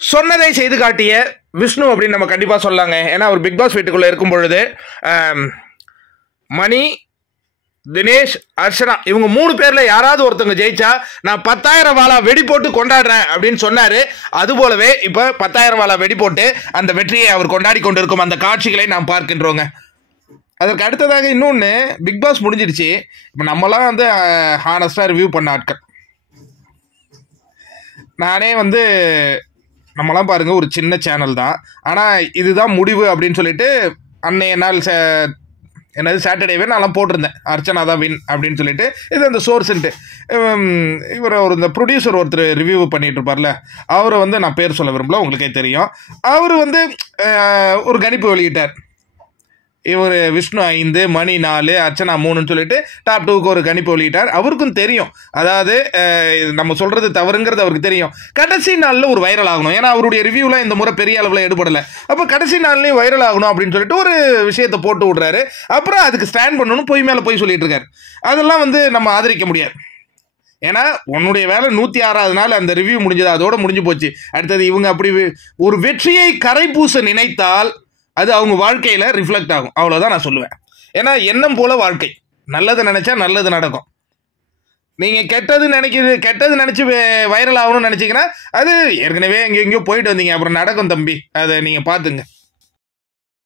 சொன்னதை செய்து காட்டிய விஷ்ணு அப்படின்னு நம்ம கண்டிப்பாக சொல்லலாங்க. ஏன்னா அவர் பிக் பாஸ் வீட்டுக்குள்ளே இருக்கும் பொழுது மணி, தினேஷ், அர்ச்சனா இவங்க 3 பேரில் யாராவது ஒருத்தவங்க ஜெயிச்சா நான் 10,000 வாலா வெடி போட்டு கொண்டாடுறேன் அப்படின்னு சொன்னார். அதுபோலவே இப்போ 10,000 வாலா வெடி போட்டு அந்த வெற்றியை அவர் கொண்டாடி கொண்டிருக்கும் அந்த காட்சிகளை நாம் பார்க்கின்றோங்க. அதற்கு அடுத்ததாக இன்னொன்று, பிக் பாஸ் முடிஞ்சிடுச்சு. இப்போ நம்மளாம் வந்து ஹானஸ்டாக ரிவ்யூ பண்ண ஆட்கள். நானே வந்து நம்மளாம் பாருங்கள் ஒரு சின்ன சேனல் தான், ஆனால் இதுதான் முடிவு அப்படின்னு சொல்லிட்டு அன்னைய நாள் என்னது சாட்டர்டேவே நான்லாம் போட்டிருந்தேன் அர்ச்சனா தான் வின் அப்படின்னு சொல்லிட்டு. இது அந்த சோர்ஸுன்ட்டு இவர் ஒரு இந்த ப்ரொடியூசர் ஒருத்தர் ரிவ்யூ பண்ணிட்டு இருப்பார்ல, அவரை வந்து நான் பேர் சொல்ல விரும்பல, உங்களுக்கே தெரியும். அவர் வந்து ஒரு கணிப்பு வெளியிட்டார். இவர் விஷ்ணு 5, மணி 4, அர்ச்சனா 3ன்னு சொல்லிட்டு டாப் 2க்கு ஒரு கணிப்பு வெளியிட்டார். அவருக்கும் தெரியும், அதாவது நம்ம சொல்கிறது தவறுங்கிறது அவருக்கு தெரியும். கடைசி நாளில் ஒரு வைரல் ஆகணும், ஏன்னா அவருடைய ரிவ்யூலாம் இந்த முறை பெரிய அளவில் எடுபடலை. அப்போ கடைசி நாள்லேயும் வைரல் ஆகணும் அப்படின்னு சொல்லிட்டு ஒரு விஷயத்தை போட்டு விட்றாரு. அப்புறம் அதுக்கு ஸ்டாண்ட் பண்ணணும்னு பொய் மேலே போய் சொல்லிட்டு இருக்காரு. அதெல்லாம் வந்து நம்ம ஆதரிக்க முடியாது. ஏன்னா உன்னுடைய வேலை 106வது நாள் அந்த ரிவ்யூ முடிஞ்சது, அதோட முடிஞ்சு போச்சு. அடுத்தது இவங்க அப்படி ஒரு வெற்றியை கரைபூச நினைத்தால் அது அவங்க வாழ்க்கையில் ரிஃப்ளெக்ட் ஆகும், அவ்வளோதான் நான் சொல்லுவேன். ஏன்னா எண்ணம் போல வாழ்க்கை, நல்லது நினச்சா நல்லது நடக்கும். நீங்கள் கெட்டது நினச்சி வைரல் ஆகணும்னு நினச்சிங்கன்னா அது ஏற்கனவே எங்கெங்கேயோ போயிட்டு வந்தீங்க, அப்புறம் நடக்கும் தம்பி, அதை நீங்கள் பார்த்துங்க.